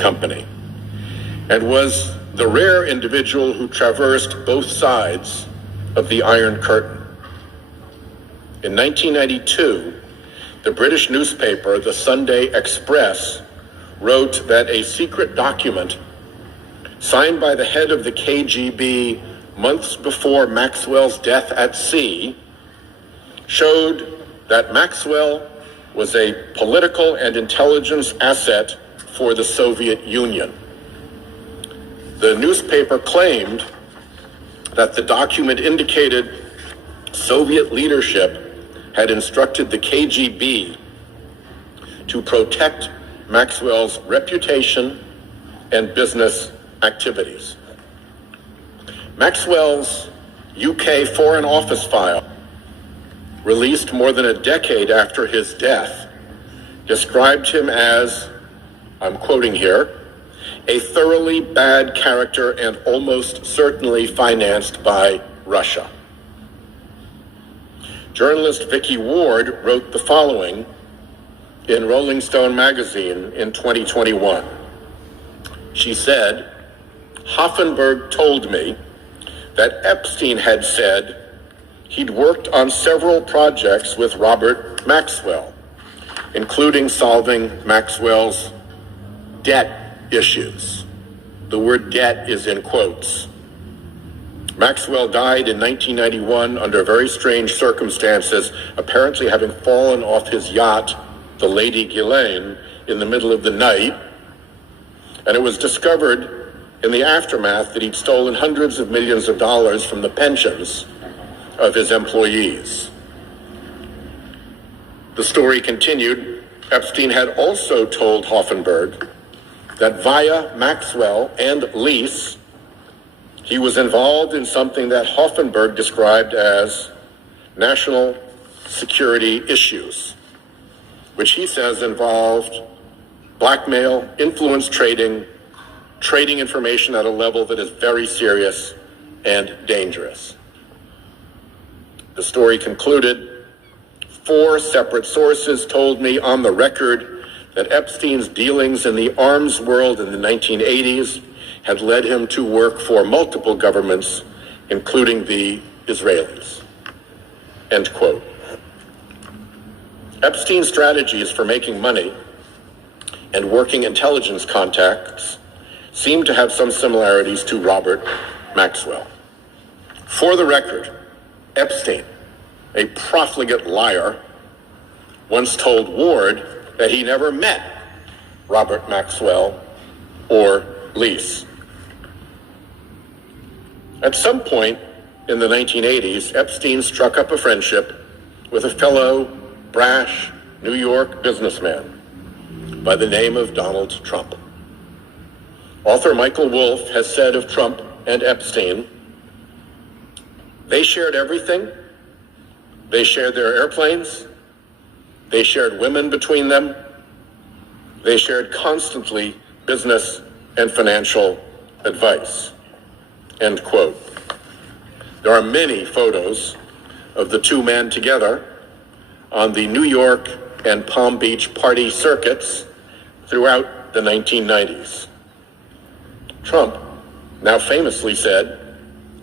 company and was the rare individual who traversed both sides of the Iron Curtain. In 1992, the British newspaper, the Sunday Express, wrote that a secret document signed by the head of the KGB months before Maxwell's death at sea showed that Maxwell was a political and intelligence asset for the Soviet Union. The newspaper claimed that the document indicated Soviet leadership had instructed the KGB to protect Maxwell's reputation and business activities. Maxwell's UK Foreign Office file, released more than a decade after his death, described him as, I'm quoting here, a thoroughly bad character and almost certainly financed by Russia. Journalist Vicky Ward wrote the following in Rolling Stone magazine in 2021. She said, "Hoffenberg told me that Epstein had said he'd worked on several projects with Robert Maxwell, including solving Maxwell's debt issues." The word debt is in quotes. Maxwell died in 1991 under very strange circumstances, apparently having fallen off his yacht, the Lady Ghislaine, in the middle of the night. And it was discovered in the aftermath that he'd stolen hundreds of millions of dollars from the pensions of his employees. The story continued. Epstein had also told Hoffenberg that via Maxwell and Lease, he was involved in something that Hoffenberg described as national security issues, which he says involved blackmail, influence trading, trading information at a level that is very serious and dangerous. The story concluded, 4 separate sources told me on the record that Epstein's dealings in the arms world in the 1980s had led him to work for multiple governments, including the Israelis. End quote. Epstein's strategies for making money and working intelligence contacts seem to have some similarities to Robert Maxwell. For the record, Epstein, a profligate liar, once told Ward that he never met Robert Maxwell or Lease. At some point in the 1980s, Epstein struck up a friendship with a fellow brash New York businessman by the name of Donald Trump. Author Michael Wolff has said of Trump and Epstein, they shared everything. They shared their airplanes. They shared women between them. They shared constantly business and financial advice. End quote. There are many photos of the two men together on the New York and Palm Beach party circuits throughout the 1990s. Trump now famously said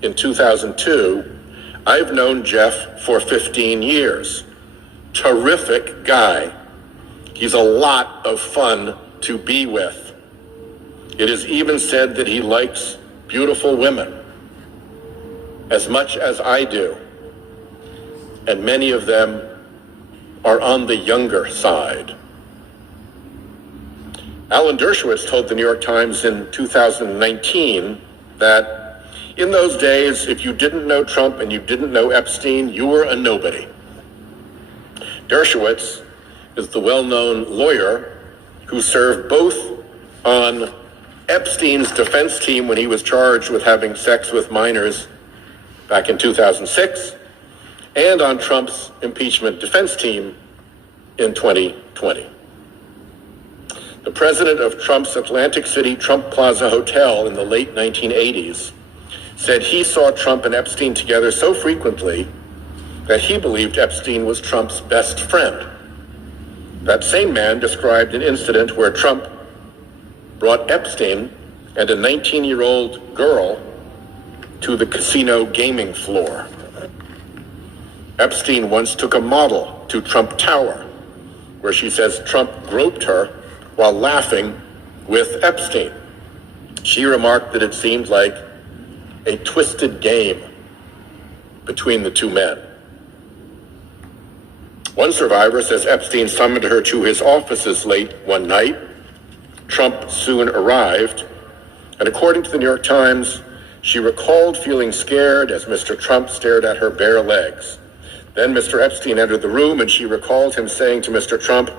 in 2002, "I've known Jeff for 15 years. Terrific guy. He's a lot of fun to be with. It is even said that he likes beautiful women as much as I do. And many of them are on the younger side." Alan Dershowitz told the New York Times in 2019 that in those days, if you didn't know Trump and you didn't know Epstein, you were a nobody. Dershowitz is the well-known lawyer who served both on Epstein's defense team when he was charged with having sex with minors back in 2006, and on Trump's impeachment defense team in 2020. The president of Trump's Atlantic City Trump Plaza Hotel in the late 1980s said he saw Trump and Epstein together so frequently that he believed Epstein was Trump's best friend. That same man described an incident where Trump brought Epstein and a 19-year-old girl to the casino gaming floor. Epstein once took a model to Trump Tower, where she says Trump groped her while laughing with Epstein. She remarked that it seemed like a twisted game between the two men. One survivor says Epstein summoned her to his offices late one night. Trump soon arrived, and according to the New York Times, she recalled feeling scared as Mr. Trump stared at her bare legs. Then Mr. Epstein entered the room, and she recalled him saying to Mr. Trump,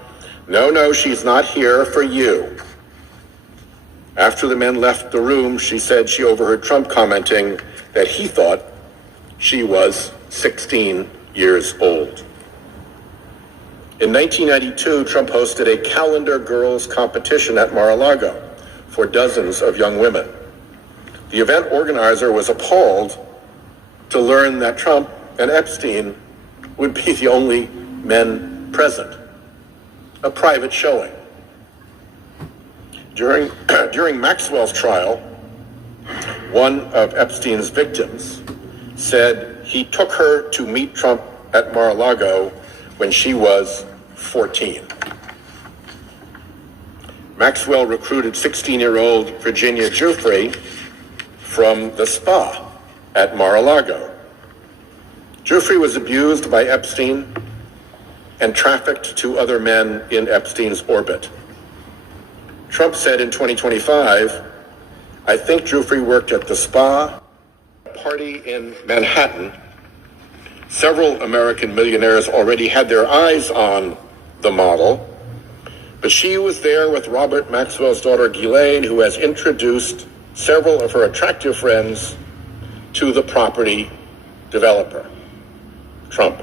"No, she's not here for you." After the men left the room, she said she overheard Trump commenting that he thought she was 16 years old. In 1992, Trump hosted a calendar girls competition at Mar-a-Lago for dozens of young women. The event organizer was appalled to learn that Trump and Epstein would be the only men present. A private showing. During Maxwell's trial, one of Epstein's victims said he took her to meet Trump at Mar-a-Lago when she was 14. Maxwell recruited 16-year-old Virginia Giuffre from the spa at Mar-a-Lago. Giuffre was abused by Epstein and trafficked to other men in Epstein's orbit. Trump said in 2025, "I think Giuffre worked at the spa, party in Manhattan. Several American millionaires already had their eyes on the model, but she was there with Robert Maxwell's daughter Ghislaine, who has introduced several of her attractive friends to the property developer, Trump."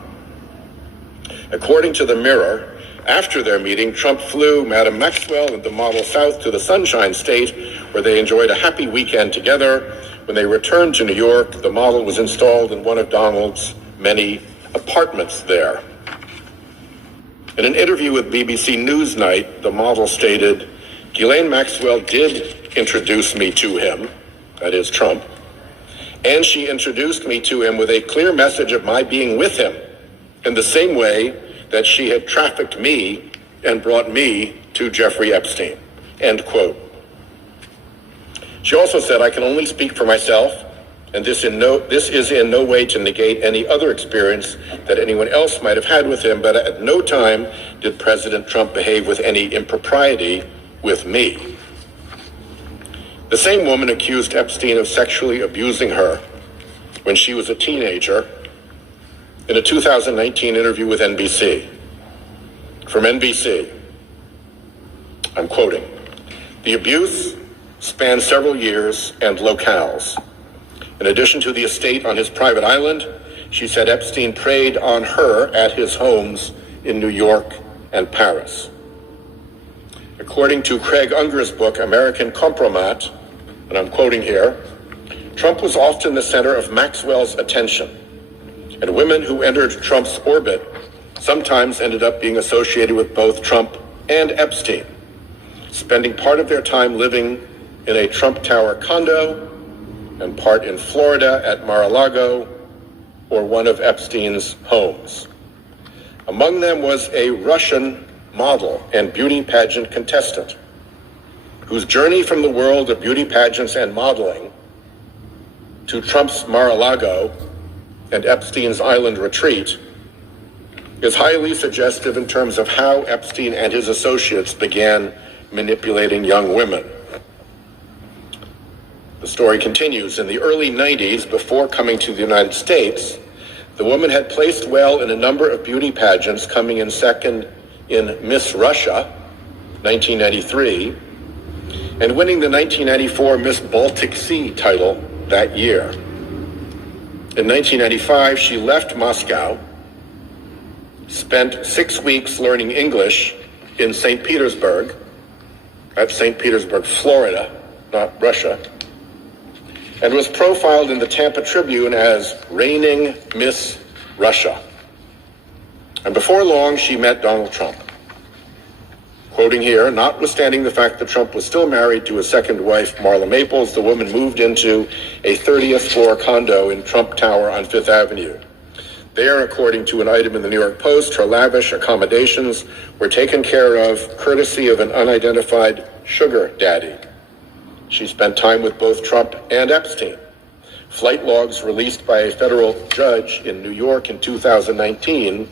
According to the Mirror, after their meeting, Trump flew Madam Maxwell and the model south to the Sunshine State, where they enjoyed a happy weekend together. When they returned to New York, the model was installed in one of Donald's many apartments there. In an interview with BBC Newsnight, the model stated, "Ghislaine Maxwell did introduce me to him," that is Trump, "and she introduced me to him with a clear message of my being with him, in the same way that she had trafficked me and brought me to Jeffrey Epstein," end quote. She also said, "I can only speak for myself, and this is in no way to negate any other experience that anyone else might have had with him, but at no time did President Trump behave with any impropriety with me." The same woman accused Epstein of sexually abusing her when she was a teenager in a 2019 interview with NBC. From NBC, I'm quoting, "The abuse spanned several years and locales. In addition to the estate on his private island, she said Epstein preyed on her at his homes in New York and Paris." According to Craig Unger's book, American Compromat, and I'm quoting here, "Trump was often the center of Maxwell's attention, and women who entered Trump's orbit sometimes ended up being associated with both Trump and Epstein, spending part of their time living in a Trump Tower condo and part in Florida at Mar-a-Lago or one of Epstein's homes. Among them was a Russian model and beauty pageant contestant whose journey from the world of beauty pageants and modeling to Trump's Mar-a-Lago and Epstein's island retreat is highly suggestive in terms of how Epstein and his associates began manipulating young women." The story continues. In the early 90s, before coming to the United States, the woman had placed well in a number of beauty pageants, coming in second in Miss Russia, 1993, and winning the 1994 Miss Baltic Sea title that year. In 1995, she left Moscow, spent 6 weeks learning English in St. Petersburg, that's St. Petersburg, Florida, not Russia, and was profiled in the Tampa Tribune as reigning Miss Russia. And before long, she met Donald Trump. quoting here, notwithstanding the fact that Trump was still married to his second wife, Marla Maples, the woman moved into a 30th floor condo in Trump Tower on Fifth Avenue. There, according to an item in the New York Post, her lavish accommodations were taken care of courtesy of an unidentified sugar daddy. She spent time with both Trump and Epstein. Flight logs released by a federal judge in New York in 2019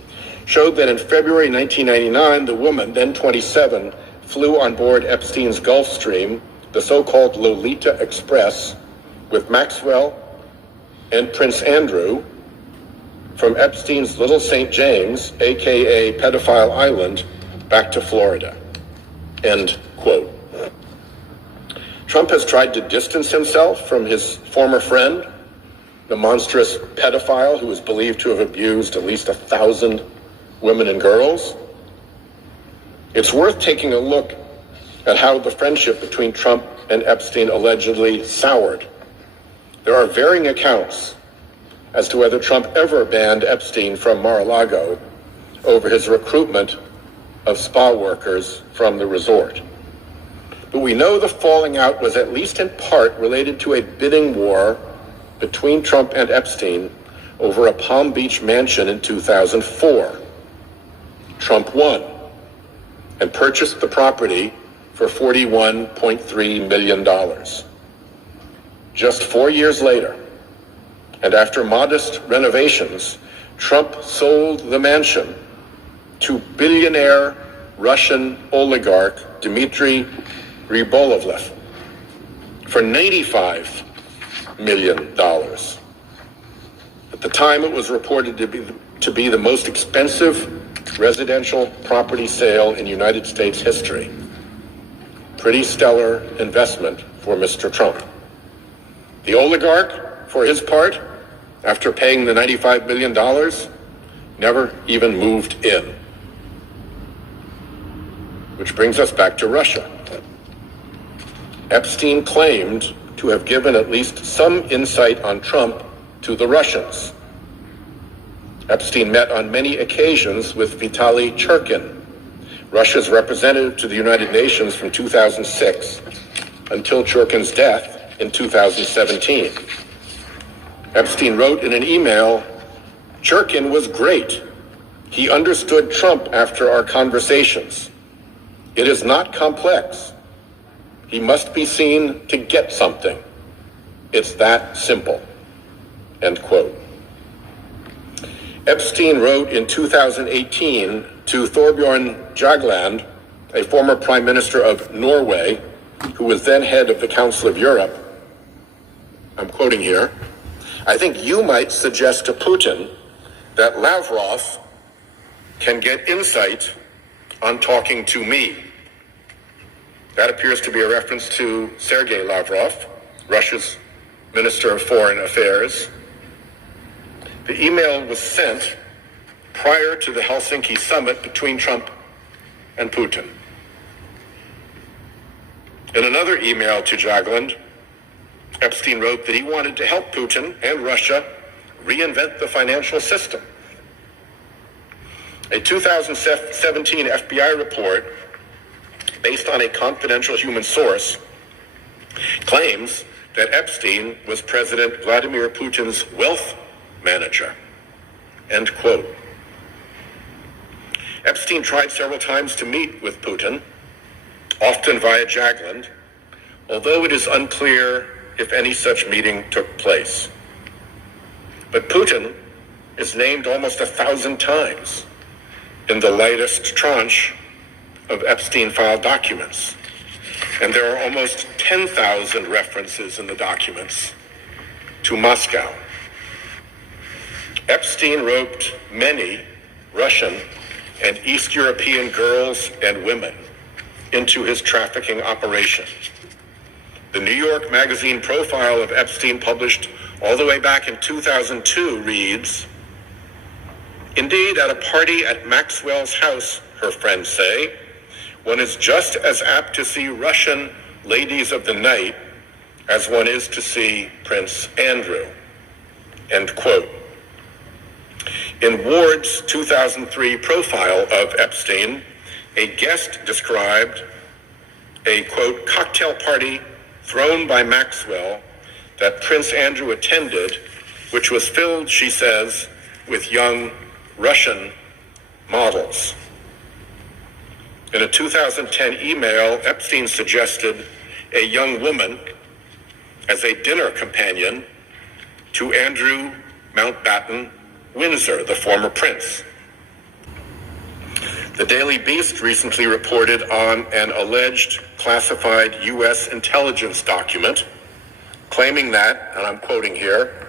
showed that in February 1999, the woman, then 27, flew on board Epstein's Gulfstream, the so-called Lolita Express, with Maxwell and Prince Andrew from Epstein's Little St. James, aka Pedophile Island, back to Florida. End quote. Trump has tried to distance himself from his former friend, the monstrous pedophile who is believed to have abused at least 1,000 women and girls. It's worth taking a look at how the friendship between Trump and Epstein allegedly soured. There are varying accounts as to whether Trump ever banned Epstein from Mar-a-Lago over his recruitment of spa workers from the resort. But we know the falling out was at least in part related to a bidding war between Trump and Epstein over a Palm Beach mansion in 2004. Trump won and purchased the property for $41.3 million. Just 4 years later, and after modest renovations, Trump sold the mansion to billionaire Russian oligarch Dmitry Rybolovlev for $95 million. At the time, it was reported to be the most expensive residential property sale in United States history. Pretty stellar investment for Mr. Trump. The oligarch, for his part, after paying the $95 million, never even moved in. Which brings us back to Russia. Epstein claimed to have given at least some insight on Trump to the Russians. Epstein met on many occasions with Vitaly Churkin, Russia's representative to the United Nations from 2006 until Churkin's death in 2017. Epstein wrote in an email, "Churkin was great. He understood Trump after our conversations. It is not complex. He must be seen to get something. It's that simple." End quote. Epstein wrote in 2018 to Thorbjorn Jagland, a former prime minister of Norway, who was then head of the Council of Europe. I'm quoting here, "I think you might suggest to Putin that Lavrov can get insight on talking to me." That appears to be a reference to Sergei Lavrov, Russia's Minister of Foreign Affairs. The email was sent prior to the Helsinki summit between Trump and Putin. In another email to Jagland, Epstein wrote that he wanted to help Putin and Russia reinvent the financial system. A 2017 FBI report, based on a confidential human source, claims that Epstein was President Vladimir Putin's wealth manager. End quote. Epstein tried several times to meet with Putin, often via Jagland, although it is unclear if any such meeting took place. But Putin is named almost 1,000 times in the latest tranche of Epstein file documents. And there are almost 10,000 references in the documents to Moscow. Epstein roped many Russian and East European girls and women into his trafficking operation. The New York Magazine profile of Epstein, published all the way back in 2002, reads, "Indeed, at a party at Maxwell's house, her friends say, one is just as apt to see Russian ladies of the night as one is to see Prince Andrew." End quote. In Ward's 2003 profile of Epstein, A guest described a, quote, cocktail party thrown by Maxwell that Prince Andrew attended, which was filled, she says, with young Russian models. In a 2010 email, Epstein suggested a young woman as a dinner companion to Andrew Mountbatten Windsor, the former prince. The Daily Beast recently reported on an alleged classified U.S. intelligence document claiming that, and I'm quoting here,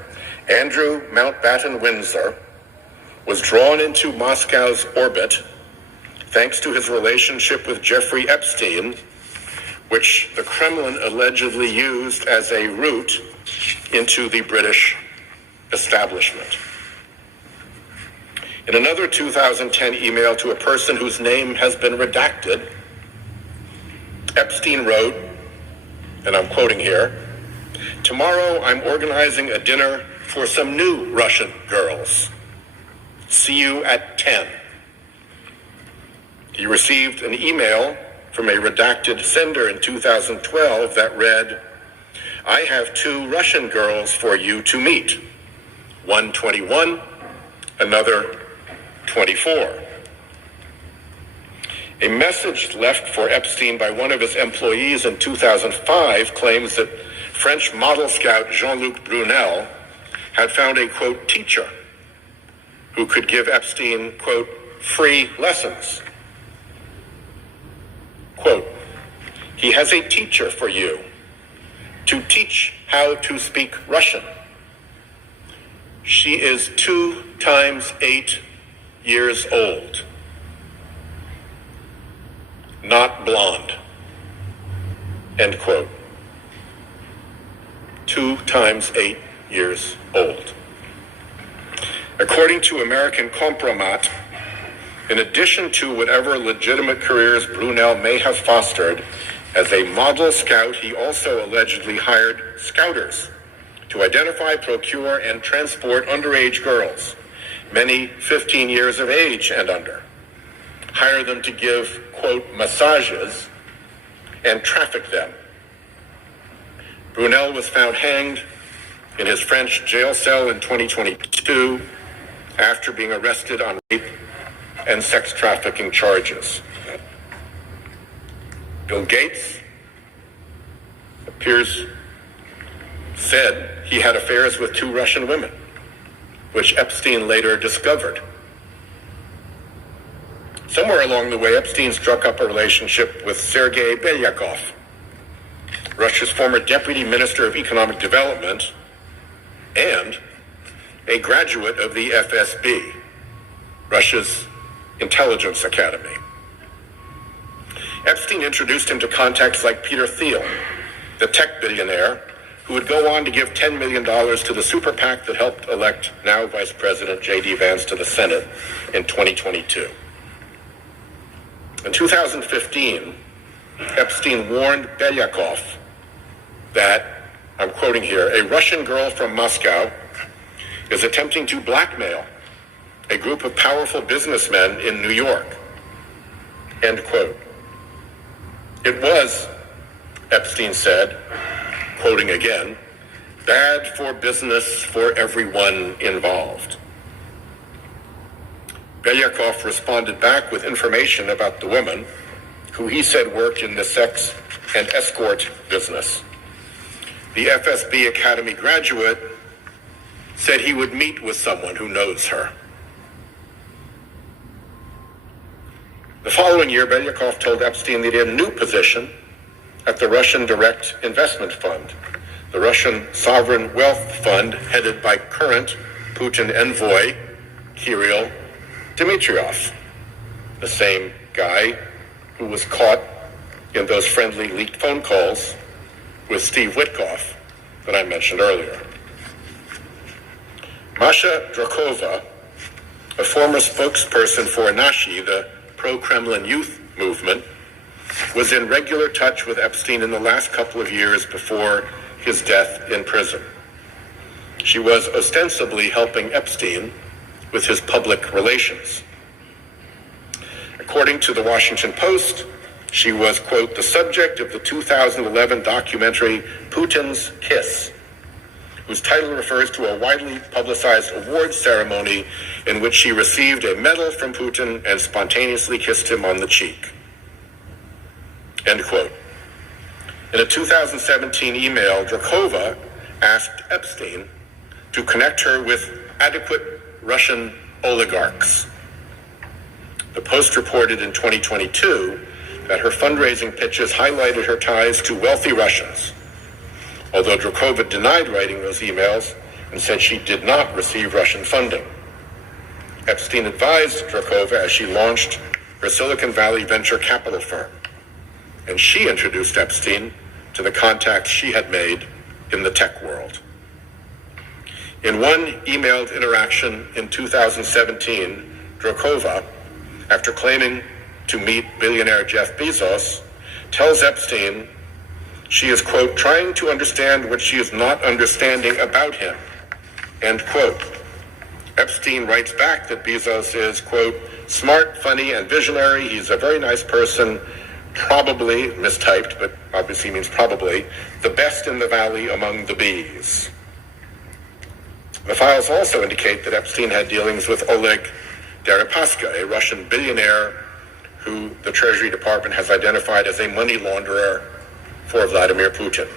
Andrew Mountbatten Windsor was drawn into Moscow's orbit thanks to his relationship with Jeffrey Epstein, which the Kremlin allegedly used as a route into the British establishment. In another 2010 email to a person whose name has been redacted, Epstein wrote, and I'm quoting here, "Tomorrow I'm organizing a dinner for some new Russian girls. See you at 10. He received an email from a redacted sender in 2012 that read, "I have 2 Russian girls for you to meet. One 21, another 24. A message left for Epstein by one of his employees in 2005 claims that French model scout Jean-Luc Brunel had found a, quote, teacher who could give Epstein, quote, free lessons. Quote, "He has a teacher for you to teach how to speak Russian. She is 2 times 8 years old. Not blonde." End quote. 2 times 8 years old. According to American Compromat, in addition to whatever legitimate careers Brunel may have fostered, as a model scout, he also allegedly hired scouters to identify, procure, and transport underage girls, many 15 years of age and under, hire them to give, quote, massages, and traffic them. Brunel was found hanged in his French jail cell in 2022 after being arrested on rape and sex trafficking charges. Bill Gates said he had affairs with 2 Russian women, which Epstein later discovered. Somewhere along the way, Epstein struck up a relationship with Sergei Belyakov, Russia's former Deputy Minister of Economic Development and a graduate of the FSB, Russia's intelligence academy. Epstein introduced him to contacts like Peter Thiel, the tech billionaire, who would go on to give $10 million to the super PAC that helped elect now Vice President J.D. Vance to the Senate in 2022. In 2015, Epstein warned Belyakov that, I'm quoting here, "A Russian girl from Moscow is attempting to blackmail a group of powerful businessmen in New York." End quote. It was, Epstein said, quoting again, "bad for business for everyone involved." Belyakov responded back with information about the woman, who he said worked in the sex and escort business. The FSB Academy graduate said he would meet with someone who knows her. The following year, Belyakov told Epstein that he had a new position at the Russian Direct Investment Fund, the Russian sovereign wealth fund headed by current Putin envoy Kirill Dmitriev, the same guy who was caught in those friendly leaked phone calls with Steve Witkoff that I mentioned earlier. Masha Drakova, a former spokesperson for Nashi, the pro-Kremlin youth movement, was in regular touch with Epstein in the last couple of years before his death in prison. She was ostensibly helping Epstein with his public relations. According to the Washington Post, she was, quote, the subject of the 2011 documentary Putin's Kiss, whose title refers to a widely publicized awards ceremony in which she received a medal from Putin and spontaneously kissed him on the cheek. End quote. In a 2017 email, Drakova asked Epstein to connect her with adequate Russian oligarchs. The Post reported in 2022 that her fundraising pitches highlighted her ties to wealthy Russians, although Drakova denied writing those emails and said she did not receive Russian funding. Epstein advised Drakova as she launched her Silicon Valley venture capital firm, and she introduced Epstein to the contacts she had made in the tech world. In one emailed interaction in 2017, Drakova, after claiming to meet billionaire Jeff Bezos, tells Epstein she is, quote, trying to understand what she is not understanding about him, end quote. Epstein writes back that Bezos is, quote, smart, funny, and visionary. He's a very nice person, probably, mistyped, but obviously means probably, the best in the valley among the bees. The files also indicate that Epstein had dealings with Oleg Deripaska, a Russian billionaire who the Treasury Department has identified as a money launderer for Vladimir Putin.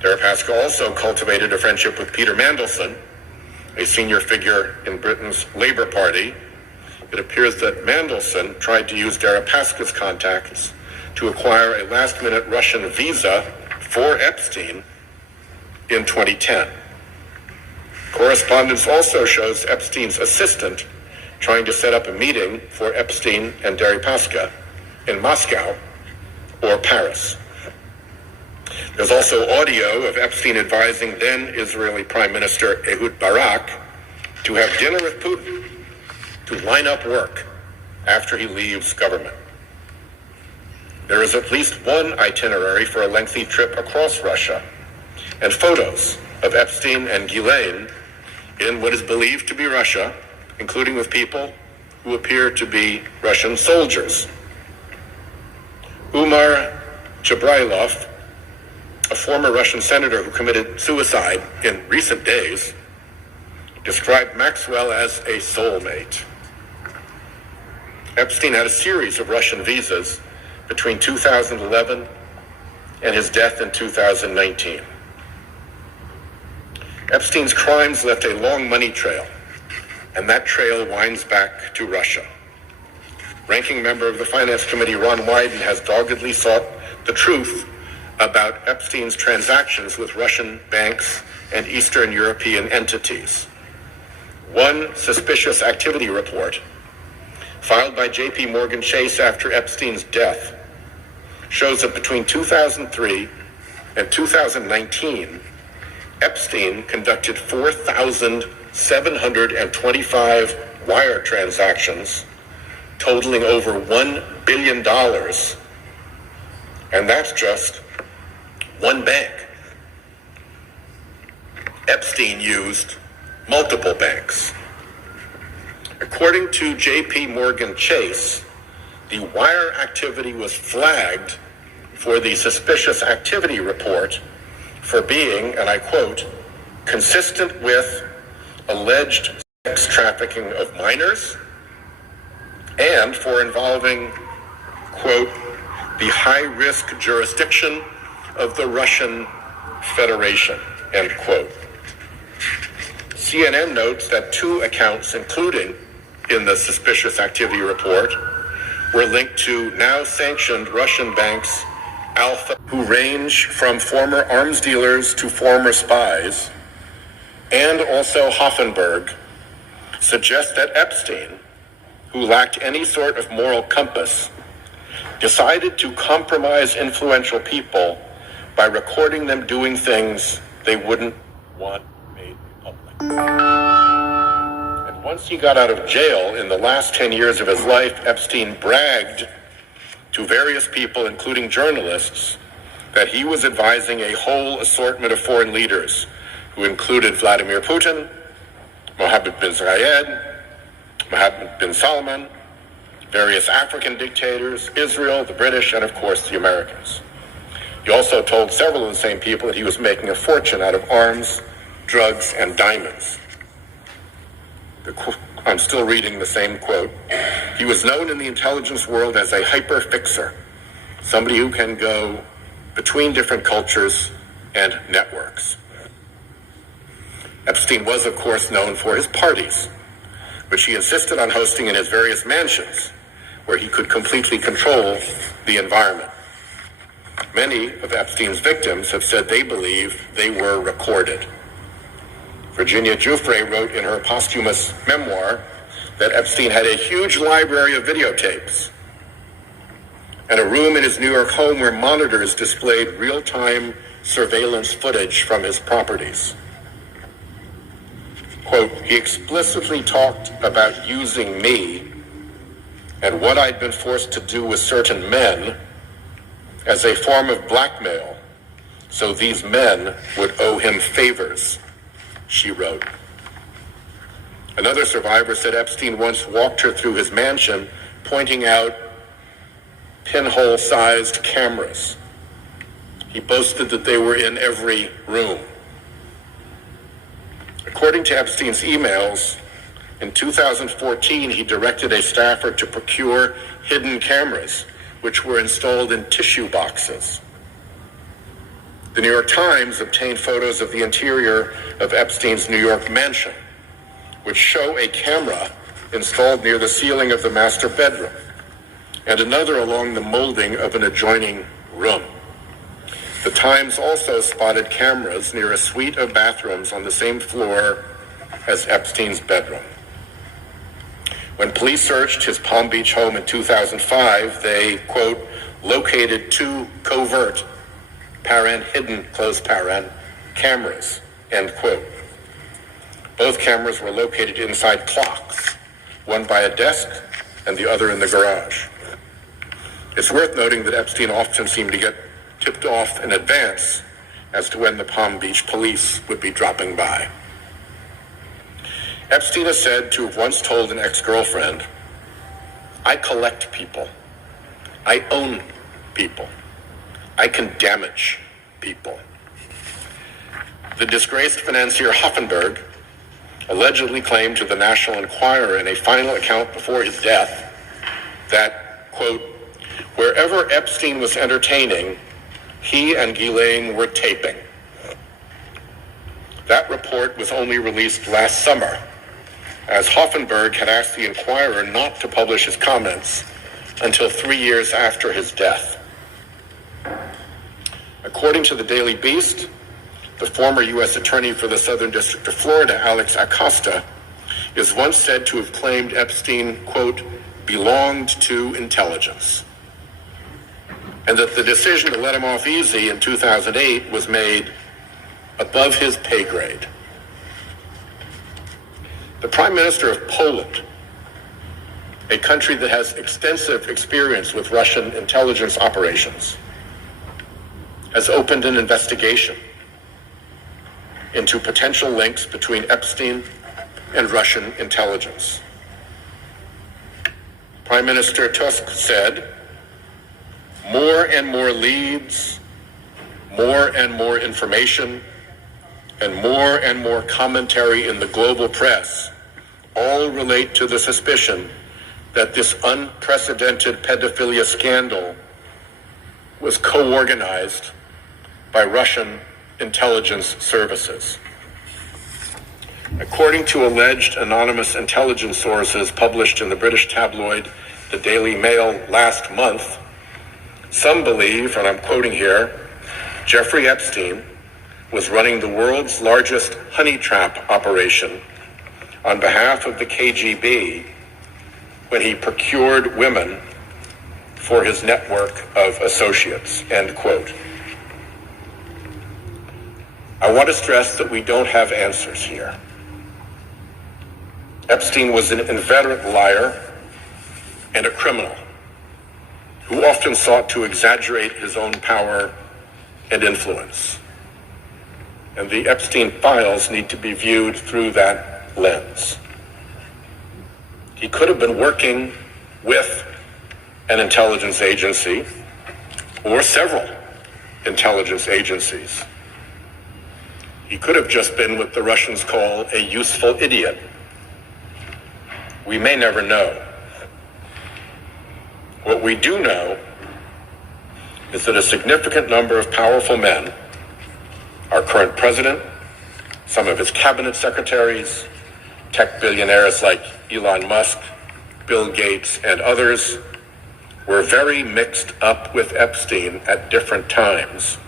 Deripaska also cultivated a friendship with Peter Mandelson, a senior figure in Britain's Labour Party. It appears that Mandelson tried to use Deripaska's contacts to acquire a last-minute Russian visa for Epstein in 2010. Correspondence also shows Epstein's assistant trying to set up a meeting for Epstein and Deripaska in Moscow or Paris. There's also audio of Epstein advising then Israeli Prime Minister Ehud Barak to have dinner with Putin to line up work after he leaves government. There is at least one itinerary for a lengthy trip across Russia and photos of Epstein and Ghislaine in what is believed to be Russia, including with people who appear to be Russian soldiers. Umar Chabrailov, a former Russian senator who committed suicide in recent days, described Maxwell as a soulmate. Epstein had a series of Russian visas between 2011 and his death in 2019. Epstein's crimes left a long money trail, and that trail winds back to Russia. Ranking member of the Finance Committee Ron Wyden has doggedly sought the truth about Epstein's transactions with Russian banks and Eastern European entities. One suspicious activity report, filed by JP Morgan Chase after Epstein's death, shows that between 2003 and 2019, Epstein conducted 4,725 wire transactions totaling over $1 billion. And that's just one bank. Epstein used multiple banks. According to JP Morgan Chase, the wire activity was flagged for the suspicious activity report for being, and I quote, consistent with alleged sex trafficking of minors and for involving, quote, the high-risk jurisdiction of the Russian Federation, end quote. CNN notes that two accounts, including in the suspicious activity report, were linked to now-sanctioned Russian banks Alpha, who range from former arms dealers to former spies, and also Hoffenberg, suggest that Epstein, who lacked any sort of moral compass, decided to compromise influential people by recording them doing things they wouldn't want made public. And once he got out of jail in the last 10 years of his life, Epstein bragged to various people, including journalists, that he was advising a whole assortment of foreign leaders, who included Vladimir Putin, Mohammed bin Zayed, Mohammed bin Salman, various African dictators, Israel, the British, and of course the Americans. He also told several of the same people that he was making a fortune out of arms, drugs, and diamonds. I'm still reading the same quote. He was known in the intelligence world as a hyper-fixer, somebody who can go between different cultures and networks. Epstein was, of course, known for his parties, which he insisted on hosting in his various mansions, where he could completely control the environment. Many of Epstein's victims have said they believe they were recorded. Virginia Giuffre wrote in her posthumous memoir that Epstein had a huge library of videotapes and a room in his New York home where monitors displayed real-time surveillance footage from his properties. Quote, he explicitly talked about using me and what I'd been forced to do with certain men as a form of blackmail, so these men would owe him favors, she wrote. Another survivor said Epstein once walked her through his mansion, pointing out pinhole-sized cameras. He boasted that they were in every room. According to Epstein's emails, in 2014, he directed a staffer to procure hidden cameras, which were installed in tissue boxes. The New York Times obtained photos of the interior of Epstein's New York mansion, which show a camera installed near the ceiling of the master bedroom, and another along the molding of an adjoining room. The Times also spotted cameras near a suite of bathrooms on the same floor as Epstein's bedroom. When police searched his Palm Beach home in 2005, they, quote, located two covert, paren, hidden, close paren, cameras, end quote. Both cameras were located inside clocks, one by a desk and the other in the garage. It's worth noting that Epstein often seemed to get tipped off in advance as to when the Palm Beach police would be dropping by. Epstein is said to have once told an ex-girlfriend, I collect people. I own people. I can damage people. The disgraced financier Hoffenberg allegedly claimed to the National Enquirer in a final account before his death that, quote, wherever Epstein was entertaining, he and Ghislaine were taping. That report was only released last summer, as Hoffenberg had asked the Enquirer not to publish his comments until 3 years after his death. According to the Daily Beast, the former U.S. Attorney for the Southern District of Florida, Alex Acosta, is once said to have claimed Epstein, quote, belonged to intelligence, and that the decision to let him off easy in 2008 was made above his pay grade. The Prime Minister of Poland, a country that has extensive experience with Russian intelligence operations, has opened an investigation into potential links between Epstein and Russian intelligence. Prime Minister Tusk said, more and more leads, more and more information, and more commentary in the global press all relate to the suspicion that this unprecedented pedophilia scandal was co-organized by Russian intelligence services. According to alleged anonymous intelligence sources published in the British tabloid The Daily Mail last month, some believe, and I'm quoting here, Jeffrey Epstein was running the world's largest honey trap operation on behalf of the KGB when he procured women for his network of associates, end quote. I want to stress that we don't have answers here. Epstein was an inveterate liar and a criminal who often sought to exaggerate his own power and influence. And the Epstein files need to be viewed through that lens. He could have been working with an intelligence agency or several intelligence agencies. He could have just been what the Russians call a useful idiot. We may never know. What we do know is that a significant number of powerful men, our current president, some of his cabinet secretaries, tech billionaires like Elon Musk, Bill Gates, and others, were very mixed up with Epstein at different times.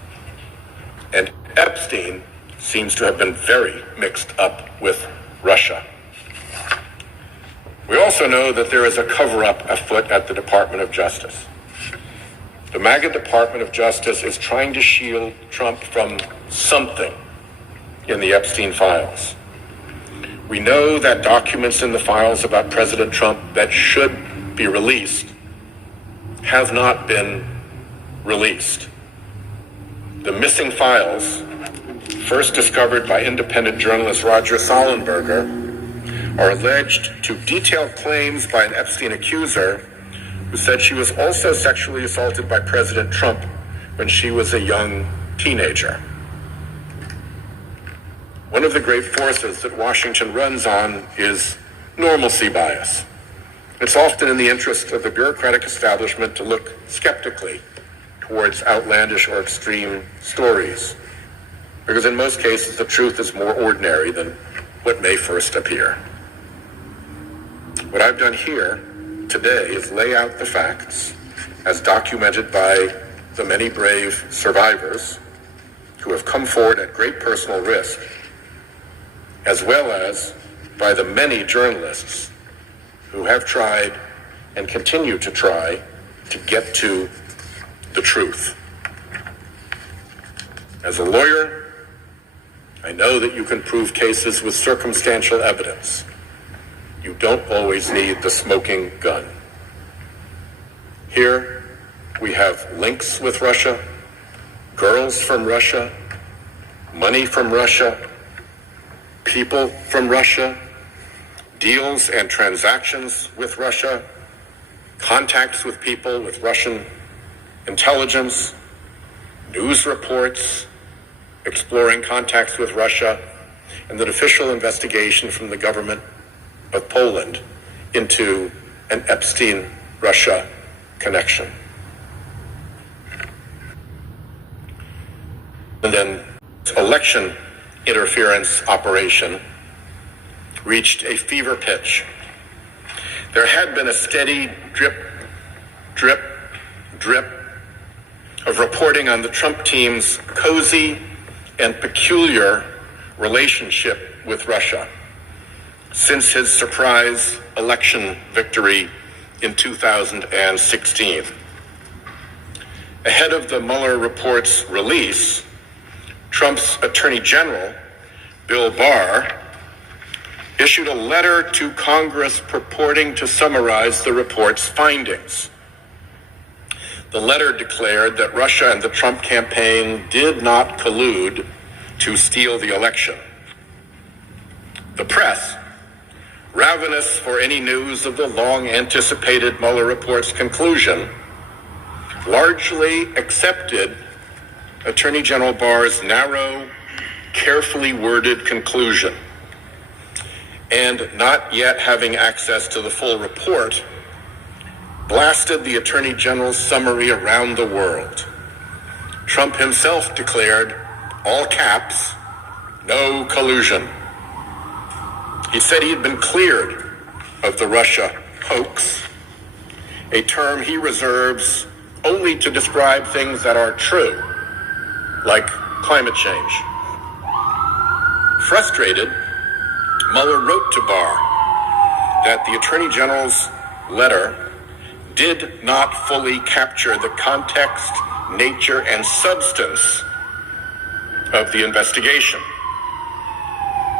And Epstein seems to have been very mixed up with Russia. We also know that there is a cover-up afoot at the Department of Justice. The MAGA Department of Justice is trying to shield Trump from something in the Epstein files. We know that documents in the files about President Trump that should be released have not been released. The missing files, first discovered by independent journalist Roger Sollenberger, are alleged to detail claims by an Epstein accuser who said she was also sexually assaulted by President Trump when she was a young teenager. One of the great forces that Washington runs on is normalcy bias. It's often in the interest of the bureaucratic establishment to look skeptically towards outlandish or extreme stories, because in most cases the truth is more ordinary than what may first appear. What I've done here today is lay out the facts as documented by the many brave survivors who have come forward at great personal risk, as well as by the many journalists who have tried and continue to try to get to the truth. As a lawyer, I know that you can prove cases with circumstantial evidence. You don't always need the smoking gun. Here, we have links with Russia, girls from Russia, money from Russia, people from Russia, deals and transactions with Russia, contacts with people with Russian intelligence, news reports exploring contacts with Russia, and an official investigation from the government of Poland into an Epstein-Russia connection. And then election interference operation reached a fever pitch. There had been a steady drip, drip, drip of reporting on the Trump team's cozy and peculiar relationship with Russia since his surprise election victory in 2016. Ahead of the Mueller report's release, Trump's Attorney General, Bill Barr, issued a letter to Congress purporting to summarize the report's findings. The letter declared that Russia and the Trump campaign did not collude to steal the election. The press, ravenous for any news of the long-anticipated Mueller report's conclusion, largely accepted Attorney General Barr's narrow, carefully worded conclusion, and not yet having access to the full report, blasted the Attorney General's summary around the world. Trump himself declared, all caps, no collusion. He said he had been cleared of the Russia hoax, a term he reserves only to describe things that are true, like climate change. Frustrated, Mueller wrote to Barr that the Attorney General's letter did not fully capture the context, nature, and substance of the investigation.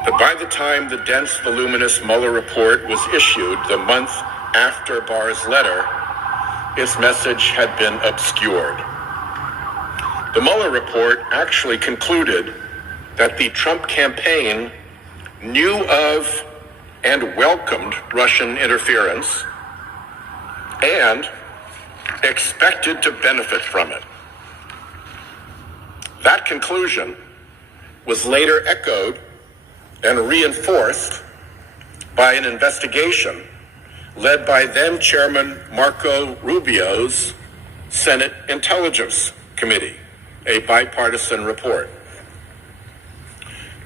But by the time the dense, voluminous Mueller report was issued the month after Barr's letter, its message had been obscured. The Mueller report actually concluded that the Trump campaign knew of and welcomed Russian interference, and expected to benefit from it. That conclusion was later echoed and reinforced by an investigation led by then Chairman Marco Rubio's Senate Intelligence Committee, a bipartisan report.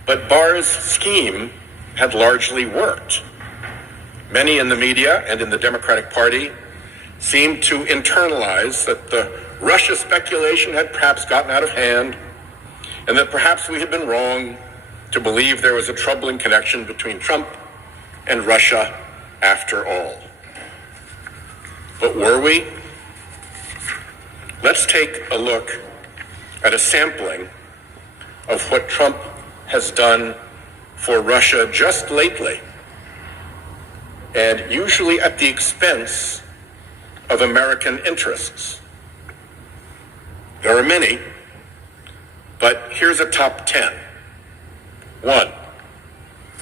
But Barr's scheme had largely worked. Many in the media and in the Democratic Party seemed to internalize that the Russia speculation had perhaps gotten out of hand, and that perhaps we had been wrong to believe there was a troubling connection between Trump and Russia after all. But were we? Let's take a look at a sampling of what Trump has done for Russia just lately, and usually at the expense of American interests. There are many, but here's a top 10. 1.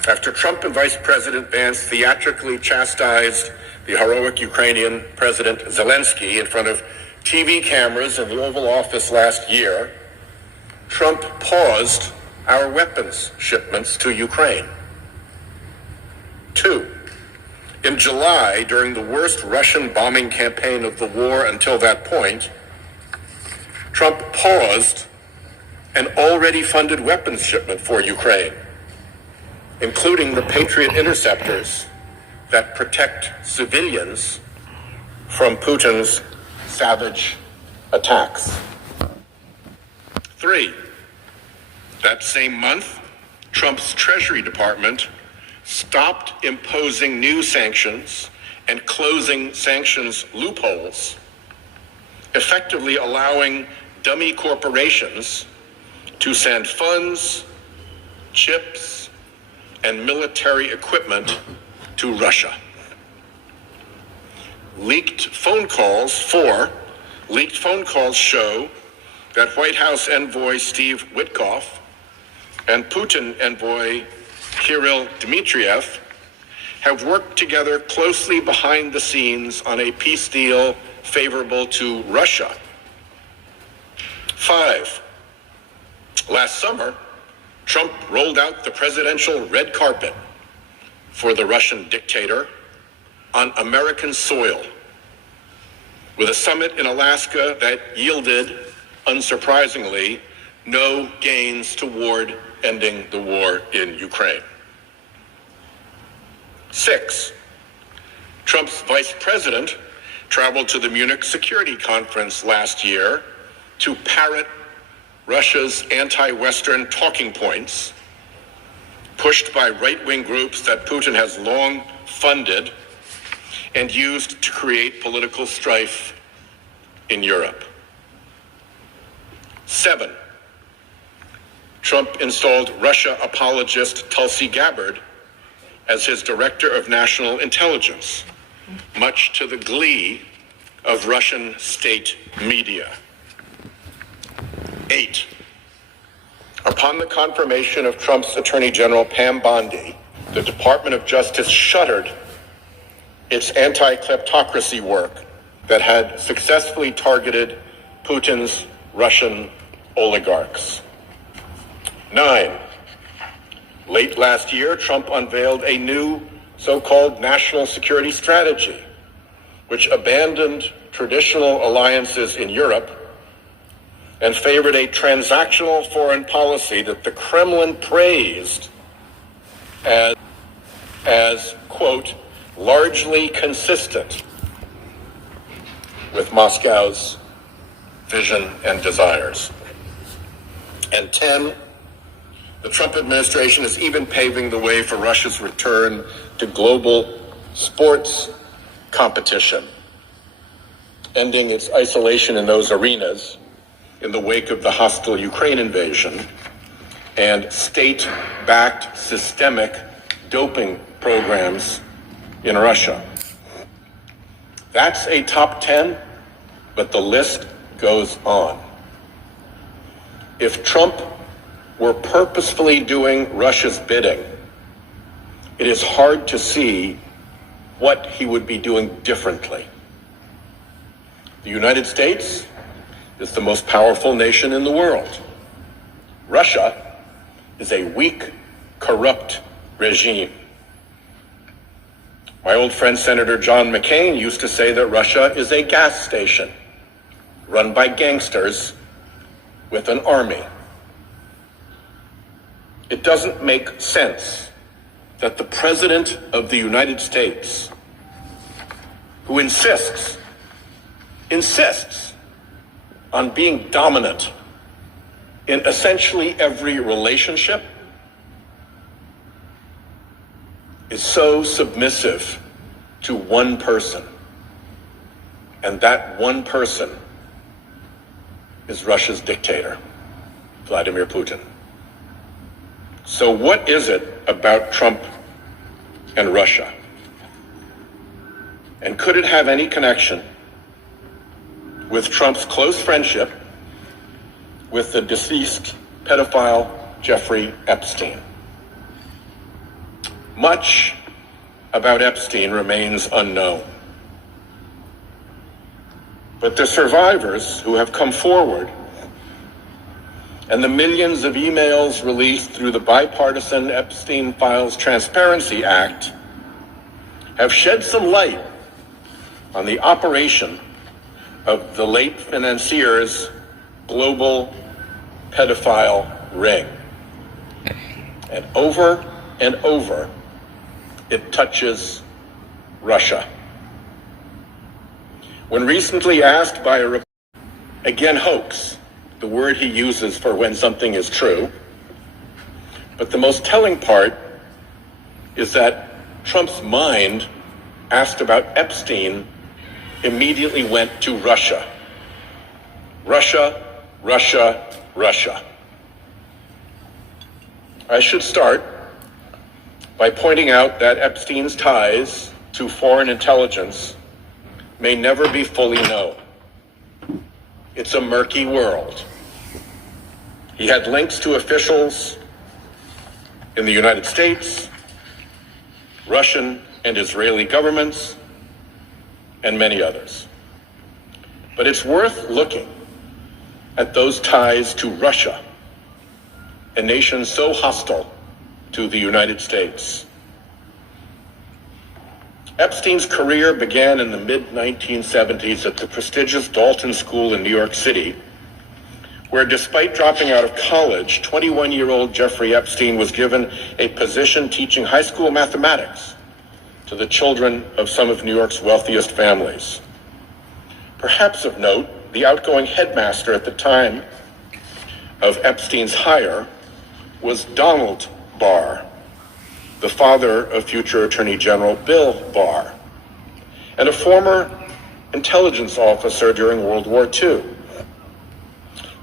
After Trump and Vice President Vance theatrically chastised the heroic Ukrainian President Zelensky in front of TV cameras in the Oval Office last year, Trump paused our weapons shipments to Ukraine. 2. In July, during the worst Russian bombing campaign of the war until that point, Trump paused an already funded weapons shipment for Ukraine, including the Patriot interceptors that protect civilians from Putin's savage attacks. 3. That same month, Trump's Treasury Department stopped imposing new sanctions and closing sanctions loopholes, effectively allowing dummy corporations to send funds, chips, and military equipment to Russia. Leaked phone calls show that Whitehouse envoy Steve Witkoff and Putin envoy Kirill Dmitriev have worked together closely behind the scenes on a peace deal favorable to Russia. 5. Last summer, Trump rolled out the presidential red carpet for the Russian dictator on American soil, with a summit in Alaska that yielded, unsurprisingly, no gains toward ending the war in Ukraine. 6. Trump's vice president traveled to the Munich Security Conference last year to parrot Russia's anti-Western talking points, pushed by right-wing groups that Putin has long funded and used to create political strife in Europe. 7. Trump installed Russia apologist Tulsi Gabbard as his director of national intelligence, much to the glee of Russian state media. 8. Upon the confirmation of Trump's Attorney General Pam Bondi, the Department of Justice shuttered its anti-kleptocracy work that had successfully targeted Putin's Russian oligarchs. 9. Late last year, Trump unveiled a new so-called national security strategy, which abandoned traditional alliances in Europe and favored a transactional foreign policy that the Kremlin praised as quote, largely consistent with Moscow's vision and desires. And 10, the Trump administration is even paving the way for Russia's return to global sports competition, ending its isolation in those arenas in the wake of the hostile Ukraine invasion and state-backed systemic doping programs in Russia. That's a top 10, but the list goes on. If Trump were purposefully doing Russia's bidding, it is hard to see what he would be doing differently. The United States is the most powerful nation in the world. Russia is a weak, corrupt regime. My old friend Senator John McCain used to say that Russia is a gas station run by gangsters with an army. It doesn't make sense that the President of the United States, who insists on being dominant in essentially every relationship, is so submissive to one person. And that one person is Russia's dictator, Vladimir Putin. So what is it about Trump and Russia? And could it have any connection with Trump's close friendship with the deceased pedophile Jeffrey Epstein? Much about Epstein remains unknown. But the survivors who have come forward and the millions of emails released through the bipartisan Epstein Files Transparency Act have shed some light on the operation of the late financier's global pedophile ring. And over, it touches Russia. When recently asked by a reporter, again hoax, the word he uses for when something is true, but the most telling part is that Trump's mind, asked about Epstein, immediately went to Russia. Russia, Russia, Russia. I should start by pointing out that Epstein's ties to foreign intelligence may never be fully known. It's a murky world. He had links to officials in the United States, Russian and Israeli governments, and many others. But it's worth looking at those ties to Russia, a nation so hostile to the United States. Epstein's career began in the mid-1970s at the prestigious Dalton School in New York City, where despite dropping out of college, 21-year-old Jeffrey Epstein was given a position teaching high school mathematics to the children of some of New York's wealthiest families. Perhaps of note, the outgoing headmaster at the time of Epstein's hire was Donald Barr, the father of future Attorney General Bill Barr, and a former intelligence officer during World War II.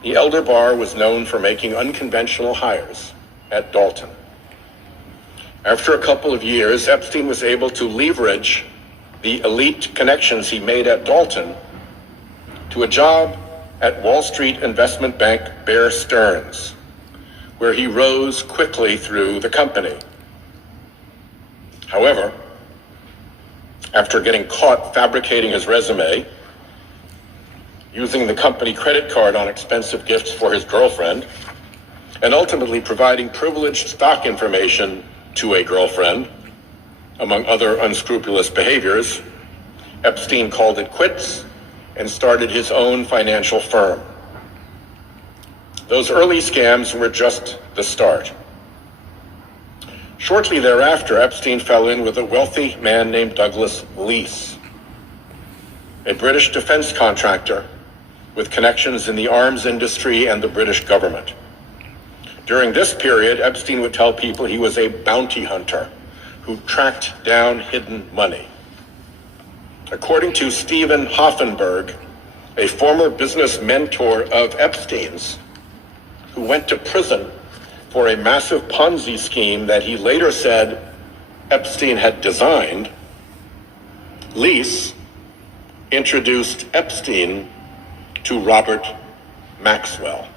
The elder Barr was known for making unconventional hires at Dalton. After a couple of years, Epstein was able to leverage the elite connections he made at Dalton to a job at Wall Street investment bank Bear Stearns, where he rose quickly through the company. However, after getting caught fabricating his resume, using the company credit card on expensive gifts for his girlfriend, and ultimately providing privileged stock information to a girlfriend, among other unscrupulous behaviors, Epstein called it quits and started his own financial firm. Those early scams were just the start. Shortly thereafter, Epstein fell in with a wealthy man named Douglas Leese, a British defense contractor with connections in the arms industry and the British government. During this period, Epstein would tell people he was a bounty hunter who tracked down hidden money. According to Stephen Hoffenberg, a former business mentor of Epstein's, who went to prison for a massive Ponzi scheme that he later said Epstein had designed, Leese introduced Epstein to Robert Maxwell.